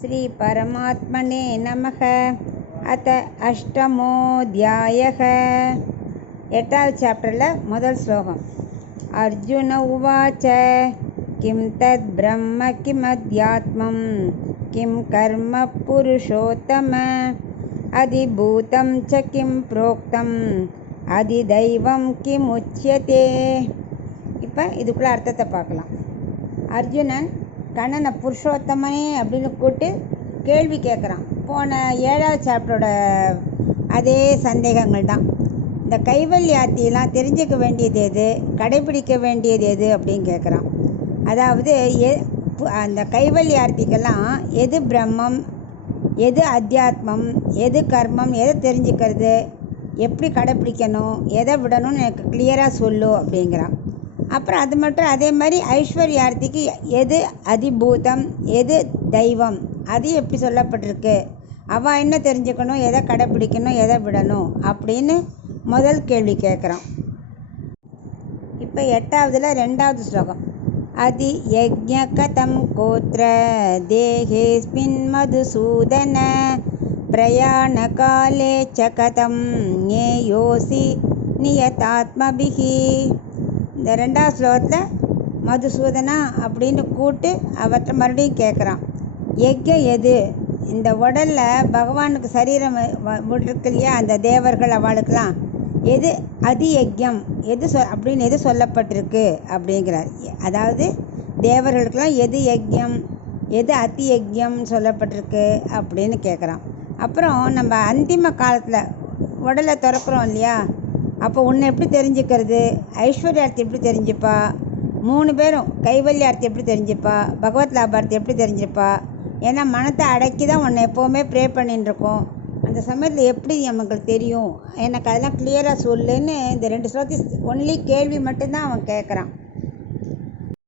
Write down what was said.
श्री परमात्मने नमः। अथ अष्टमोऽध्यायः। 8வது சாப்டரில் முதல் ஸ்லோகம். अर्जुन उवाच किं तद् ब्रह्म किमध्यात्मं किं कर्म पुरुषोत्तम अधिभूतं च किं प्रोक्तम् अधिदैवं किमुच्यते. இப்போ இதுக்குள்ள அர்த்தத்தை பார்க்கலாம். அர்ஜுனன் கண்ணனை புருஷோத்தமனே அப்படின்னு கூப்பிட்டு கேள்வி கேட்குறான். போன 7வது சாப்டரோட அதே சந்தேகங்கள் தான். இந்த கைவல்யாத்தியெல்லாம் தெரிஞ்சுக்க வேண்டியது எது, கடைபிடிக்க வேண்டியது எது அப்படின்னு கேட்குறான். அதாவது அந்த கைவல்யார்த்திக்கெல்லாம் எது பிரம்மம், எது அத்தியாத்மம், எது கர்மம், எதை தெரிஞ்சுக்கிறது, எப்படி கடைப்பிடிக்கணும், எதை விடணும்னு எனக்கு கிளியராக சொல்லு அப்படிங்கிறான். அப்புறம் அது மட்டும் அதே மாதிரி ஐஸ்வர்யார்த்திக்கு எது அதிபூதம், எது தெய்வம், அது எப்படி சொல்லப்பட்டிருக்கு, அவள் என்ன தெரிஞ்சுக்கணும், எதை கடைப்பிடிக்கணும், எதை விடணும் அப்படின்னு முதல் கேள்வி கேட்குறான். இப்போ 8வதுல 2வது ஸ்லோகம். அதி யஜ்ஞ கதம் கோத்ர தேஹேஸ்மின் மதுசூதன பிரயாண காலே ச கதம் ஞேயோசி நியதாத்மபிஹி. இந்த 2வது ஸ்லோகத்தில் மதுசூதனா அப்படின்னு கூப்பிட்டு அவற்றை மறுபடியும் கேட்குறான். யஜ்ஞம் எது, இந்த உடலில் பகவானுக்கு சரீரம் இருக்கு இல்லையா, அந்த தேவர்கள் அவளுக்கெல்லாம் எது அதி யஜ்யம், எது அப்படின்னு எது சொல்லப்பட்டிருக்கு அப்படிங்கிறார். அதாவது தேவர்களுக்கெல்லாம் எது யஜ்யம், எது அதி யஜ்யம் சொல்லப்பட்டிருக்கு அப்படின்னு கேட்குறான். அப்புறம் நம்ம அந்திம காலத்தில் உடலை திறக்கிறோம் இல்லையா, அப்போ உன்னை எப்படி தெரிஞ்சுக்கிறது, ஐஸ்வர்யார்த்தி எப்படி தெரிஞ்சுப்பா, 3 பேரும் கைவல்யார்த்தி எப்படி தெரிஞ்சுப்பா, பகவத் லாபார்த்தி எப்படி தெரிஞ்சுப்பா. ஏன்னா மனத்தை அடக்கி தான் உன்னை எப்போவுமே ப்ரே பண்ணின்னு இருக்கோம். அந்த சமயத்தில் எப்படி நமக்கு தெரியும், எனக்கு அதெல்லாம் கிளியராக சொல்லுன்னு இந்த 2 ஸ்லோகத்தை ஒன்லி கேள்வி மட்டும்தான் அவன் கேட்குறான்.